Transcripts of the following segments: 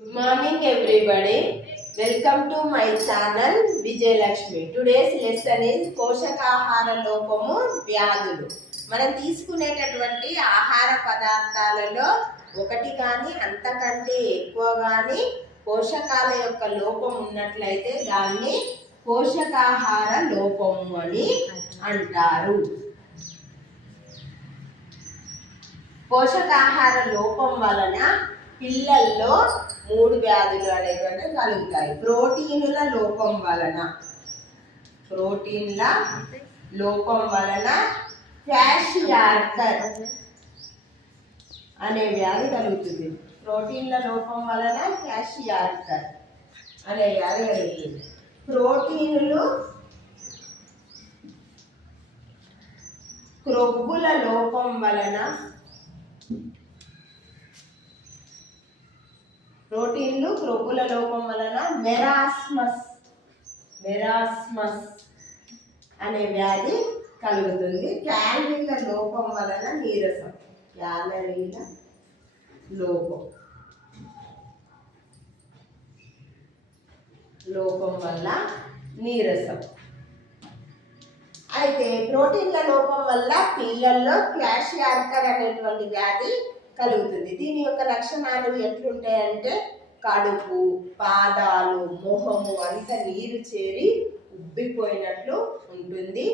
Good morning everybody. Welcome to my channel Vijay Lakshmi. Today's lesson is పోషకాహార లోపము వ్యాధులు. మనం తీసుకునేటటువంటి ఆహార పదార్థాలలో ఒకటి కానీ అంతకంటే ఎక్కువ కానీ పోషకాల యొక్క లోపం ఉన్నట్లయితే దాన్ని పోషకాహార లోపము అని అంటారు. పోషకాహార లోపం వలన పిల్లల్లో 3 వ్యాధులు అనేటువంటి కలుగుతాయి. ప్రోటీన్ల లోపం వలన క్వాషియార్కర్ అనే వ్యాధి కలుగుతుంది. ప్రోటీన్ల లోపం వలన క్వాషియార్కర్ అనే వ్యాధి కలుగుతుంది. ప్రోటీన్లు క్రొవ్వుల లోపం వలన మెరాస్మస్ అనే వ్యాధి కలుగుతుంది. క్యాలరీల లోపం వలన నీరసం. క్యాలరీల లోపం వల్ల నీరసం. అయితే ప్రోటీన్ల లోపం వల్ల పిల్లల్లో క్వాషియార్కర్ అనేటువంటి వ్యాధి కలుగుతుంది. దీని యొక్క లక్షణాలు ఎట్లుంటాయంటే కడుపు, పాదాలు, మొహము అంత నీరు చేరి ఉబ్బిపోయినట్లు ఉంటుంది.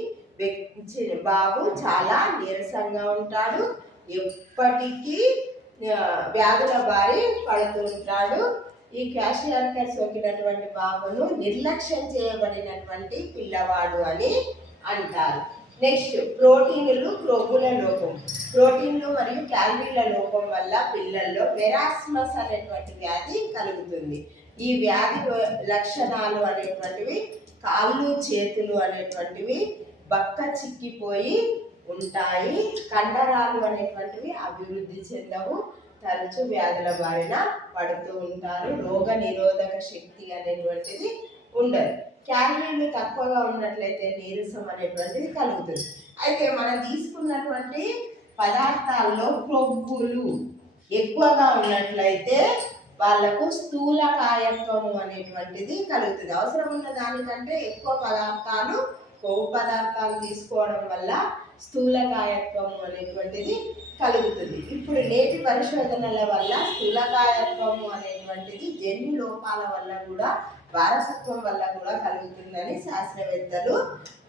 బాబు చాలా నీరసంగా ఉంటాడు. ఎప్పటికీ వ్యాధుల బారి పడుతుంటాడు. ఈ క్వాషియార్కర్ సోకినటువంటి బాబును నిర్లక్ష్యం చేయబడినటువంటి పిల్లవాడు అని అంటారు. నెక్స్ట్, క్రొవ్వుల లోపం. ప్రోటీన్లు మరియు క్యాలరీల లోపం వల్ల పిల్లల్లో మెరాస్మస్ అనేటువంటి వ్యాధి కలుగుతుంది. ఈ వ్యాధి లక్షణాలు అనేటువంటివి కాళ్ళు, చేతులు అనేటువంటివి బక్క చిక్కిపోయి ఉంటాయి. కండరాలు అనేటువంటివి అభివృద్ధి చెందవు. తరచు వ్యాధుల బారిన పడుతూ ఉంటారు. రోగ నిరోధక శక్తి అనేటువంటిది ఉండదు. క్యాలరీలు తక్కువగా ఉన్నట్లయితే నీరసం అనేటువంటిది కలుగుతుంది. అయితే మనం తీసుకున్నటువంటి పదార్థాల్లో కొవ్వులు ఎక్కువగా ఉన్నట్లయితే వాళ్ళకు స్థూలకాయత్వము అనేటువంటిది కలుగుతుంది. అవసరం ఉన్న దానికంటే ఎక్కువ కొవ్వు పదార్థాలు తీసుకోవడం వల్ల స్థూలకాయత్వము అనేటువంటిది కలుగుతుంది. ఇప్పుడు నేటి పరిశోధనల వల్ల స్థూలకాయత్వము అనేటువంటిది జన్యు లోపాల వల్ల కూడా, వారసత్వం వల్ల కూడా కలుగుతుందని శాస్త్రవేత్తలు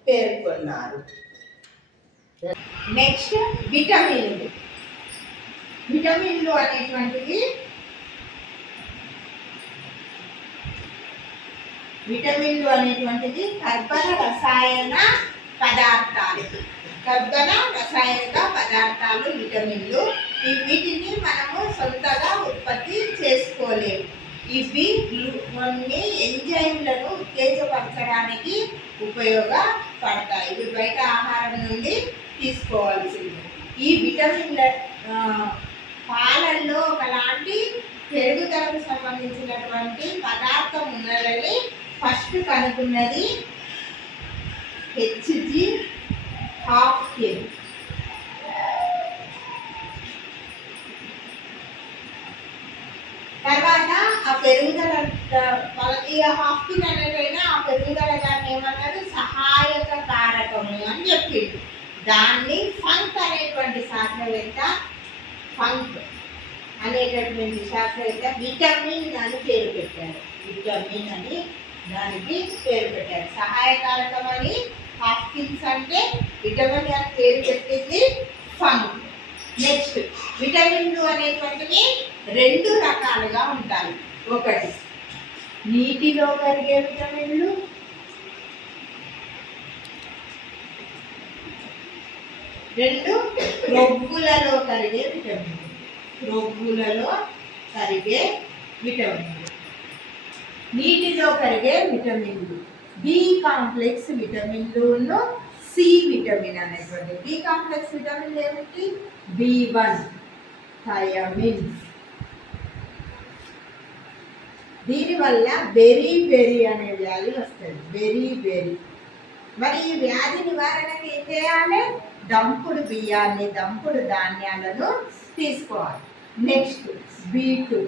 పేర్కొన్నారు. నెక్స్ట్, విటమిన్లు అనేటువంటివి కర్బన రసాయన పదార్థాలు విటమిన్లు. వీటిని మనము సొంతగా ఉత్పత్తి చేసుకోలేము. ఇవి కొన్ని ఎంజైమ్లను ఉత్తేజపరచడానికి ఉపయోగపడతాయి. ఇవి బయట ఆహారం నుండి తీసుకోవాల్సింది. ఈ విటమిన్ల పాలల్లో ఒకలాంటి పెరుగుదలకు సంబంధించినటువంటి పదార్థం ఉన్నదని ఫస్ట్ కనుక్కున్నది హెచ్జి హాఫ్కిన్. తర్వాత ఆ పెరుగుదల హాఫ్కిన్ అనేటైనా ఆ పెరుగుదల దాన్ని ఏమన్నారు, సహాయక కారకము అని చెప్పిండు. దాన్ని ఫంక్ అనేటువంటి శాస్త్రవేత్త విటమిన్ అని పేరు పెట్టారు. దానికి పేరు పెట్టారు. సహాయకారకం అని హాఫ్కిన్స్ అంటే, విటమిన్ అని పేరు పెట్టింది ఫంక్. నెక్స్ట్, విటమిన్లు అనేటువంటివి 2 రకాలుగా ఉంటాయి. ఒకటి నీటిలో కరిగే విటమిన్లు, 2 క్రొవ్వులలో కరిగే విటమిన్లు. నీటిలో కరిగే విటమిన్లు బి కాంప్లెక్స్ విటమిన్లు, సి విటమిన్ అనేటువంటి. బి కాంప్లెక్స్ విటమిన్లు ఏమిటి? B1 thiamine. దీనివల్ల బెరీ అనే వ్యాధి వస్తుంది. బెరీ. మరి ఈ వ్యాధి నివారణకు ఏం చేయాలి? దంపుడు బియ్యాన్ని, దంపుడు ధాన్యాలను తీసుకోవాలి. Next, B2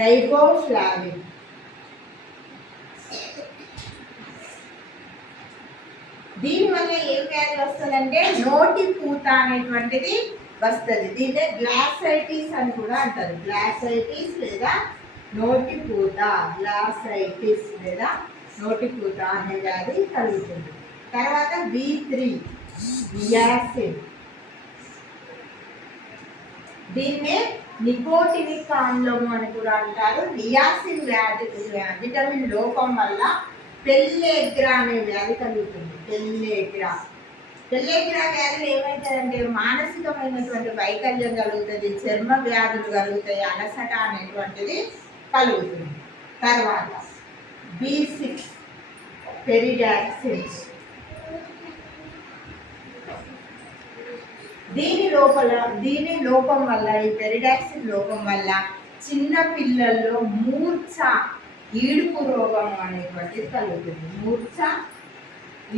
riboflavin. దీనివల్ల ఏం వ్యాధి వస్తుందంటే నోటి పూత అనేటువంటిది వస్తుంది. దీన్నే గ్లాసైటిస్ అని కూడా అంటారు. గ్లాసైటిస్ లేదా నోటి పూత, గ్లాసైటిస్ లేదా నోటి పూత అనే వ్యాధి కలుగుతుంది. తర్వాత B3 నియాసిన్. దీన్నే నికోటినిక్ ఆమ్లము అని కూడా అంటారు. నియాసిన్ వ్యాధి విటమిన్ లోపం వల్ల పెల్లెగ్రా అనే వ్యాధి కలుగుతుంది. పెల్లెగ్రా వ్యాధులు ఏమవుతాయంటే మానసికమైనటువంటి వైకల్యం కలుగుతుంది, చర్మ వ్యాధులు కలుగుతాయి, అలసట అనేటువంటిది కలుగుతుంది. తర్వాత B6 పెరిడాక్సిన్. దీని లోపం వల్ల, ఈ పెరిడాక్సిన్ లోపం వల్ల చిన్న పిల్లల్లో మూర్ఛ, ఈడుపు రోగం అనేటువంటిది కలుగుతుంది. మూర్ఛ,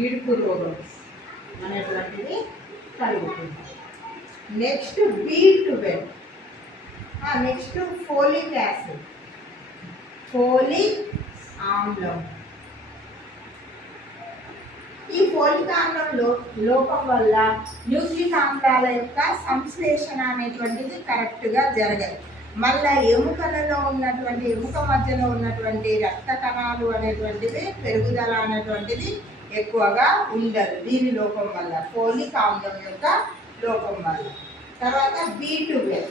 ఈడుపు రోగం అనేటువంటిది కలుగుతుంది. Next B12. Next folic acid, folic ఆమ్లం. ఈ ఫోలిక్ ఆమ్లం లోపం వల్ల న్యూక్లిక్ ఆమ్లాల యొక్క సంశ్లేషణ అనేటువంటిది కరెక్ట్గా జరగదు. మళ్ళీ ఎముకలలో ఉన్నటువంటి, ఎముక మధ్యలో ఉన్నటువంటి రక్త కణాలు అనేటువంటిది పెరుగుదల అనేటువంటిది ఎక్కువగా ఉండదు దీని లోపం వల్ల, ఫోలిక్ ఆమ్లం యొక్క లోపం వల్ల. తర్వాత B12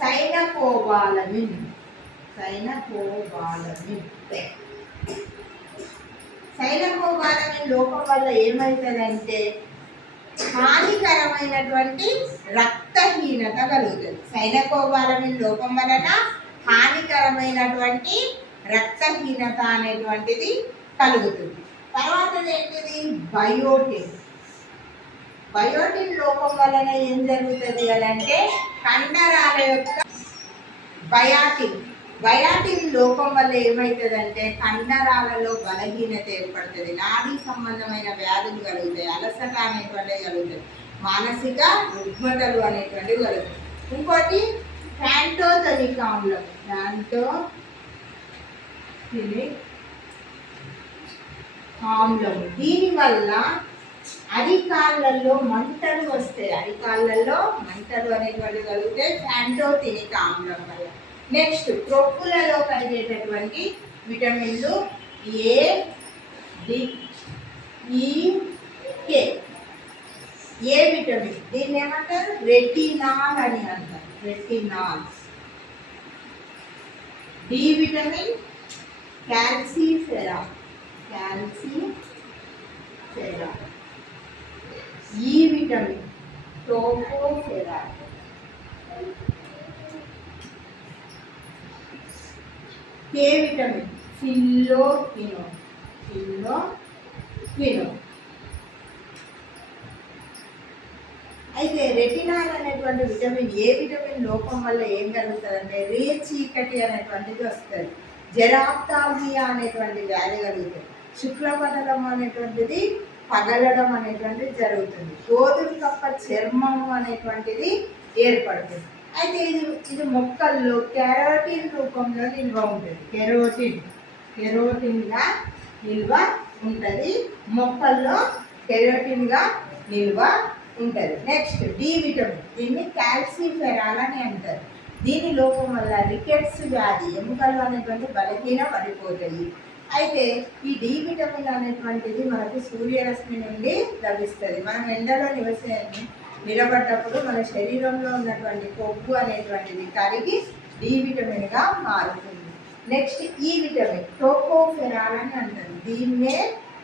సైనకోబాలమిన్. సైనకోబాలమిన్ లోపం వల్ల ఏమవుతుందంటే హానికరమైనటువంటి రక్తహీనత కలుగుతుంది. సైనకోబాలమిన్ లోపం వలన హానికరమైనటువంటి రక్తహీనత అనేటువంటిది కలుగుతుంది. తర్వాత ఏంటిది బయోటిన్ లోపం వలన ఏం జరుగుతుంది అంటే కండరాల యొక్క బయాటిన్ లోపం వల్ల ఏమవుతుందంటే కండరాలలో బలహీనత ఏర్పడుతుంది, నాడీ సంబంధమైన వ్యాధులు కలుగుతాయి, అలసట అనేటువంటివి కలుగుతాయి, మానసిక రుగ్మతలు అనేటువంటివి కలుగుతాయి. ఇంకోటి ప్యాంటోథెనిక్ ఆమ్లం. దీనివల్ల అరికాళ్ళల్లో మంటలు వస్తాయి, అరికాళ్ళల్లో మంటలు అనేటువంటి కలుగుతాయి ప్యాంటోథెనిక్ ఆమ్లం వల్ల. నెక్స్ట్ ప్రొక్కులలో కలిగేటటువంటి విటమిన్లు A, D, E, K. A vitamin, దీన్ని ఏమంటారు రెటినాల్ అని అంటారు, రెటినాల్. D vitamin calciferol. ఈ vitamin tocopherol. K vitamin phylloquinone. అయితే రెటినాల్ అనేటువంటి విటమిన్, ఏ విటమిన్ లోపం వల్ల ఏం కలుగుతుందంటే రేచీకటి అనేటువంటిది వస్తుంది, జెరాప్థాల్మియా అనేటువంటి వ్యాధి కలుగుతుంది, శుక్లపటలం అనేటువంటిది పగలడం అనేటువంటిది జరుగుతుంది, గోధుమ కప్ప చర్మం అనేటువంటిది ఏర్పడుతుంది. అయితే ఇది మొక్కల్లో కెరోటిన్ రూపంలో నిల్వ ఉంటుంది. కెరోటిన్గా నిల్వ ఉంటుంది, మొక్కల్లో కెరోటిన్గా నిల్వ ఉంటుంది. నెక్స్ట్ డి విటమిన్, దీన్ని క్యాల్సిఫెరాల్ అని అంటారు. దీని లోపం వల్ల రికెట్స్ వ్యాధి, ఎముకలు అనేటువంటి బలహీన పడిపోతాయి. అయితే ఈ డి విటమిన్ అనేటువంటిది మనకు సూర్యరశ్మి నుండి లభిస్తుంది. మనం ఎండలో నిలబడ్డప్పుడు మన శరీరంలో ఉన్నటువంటి కొవ్వు అనేటువంటిది కరిగి డి విటమిన్గా మారుతుంది. నెక్స్ట్ ఈ విటమిన్ టోకోఫెరాల్ అని అంటారు. దీన్నే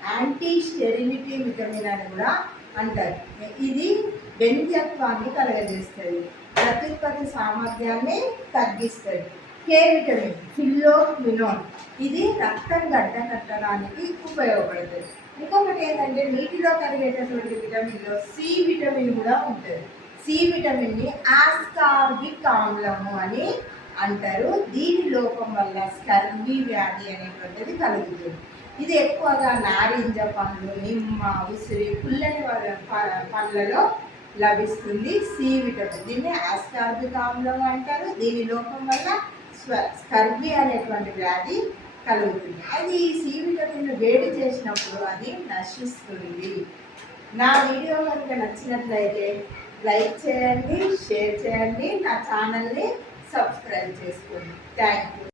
యాంటీ స్టెరిలిటీ విటమిన్ అని కూడా అంటారు. ఇది బెంజత్వాన్ని కలగజేస్తుంది, ప్రత్యుత్పత్తి సామర్థ్యాన్ని తగ్గిస్తుంది. కే విటమిన్ ఫిల్లోక్వినోన్, ఇది రక్తం గడ్డ కట్టడానికి ఉపయోగపడుతుంది. ఇంకొకటి ఏంటంటే నీటిలో కరిగేటటువంటి విటమిన్లో సి విటమిన్ కూడా ఉంటుంది. సి విటమిన్ని ఆస్కార్బిక్ ఆమ్లము అని అంటారు. దీని లోపం వల్ల స్కర్వీ వ్యాధి అనేటువంటిది కలుగుతుంది. ఇది ఎక్కువగా నారింజ పండ్లు, నిమ్మ, ఉసిరి, పుల్లని పండ్లలో లభిస్తుంది సి విటమిన్. దీన్ని ఆస్కార్బిక్ ఆమ్లం అంటారు. దీని లోపం వల్ల స్కర్బీ అనేటువంటి వ్యాధి కలుగుతుంది. అది ఈ సి విటమిన్ వేడి చేసినప్పుడు అది నశిస్తుంది. నా వీడియో కనుక నచ్చినట్లయితే లైక్ చేయండి, షేర్ చేయండి, నా ఛానల్ని సబ్స్క్రైబ్ చేసుకోండి. Thank you.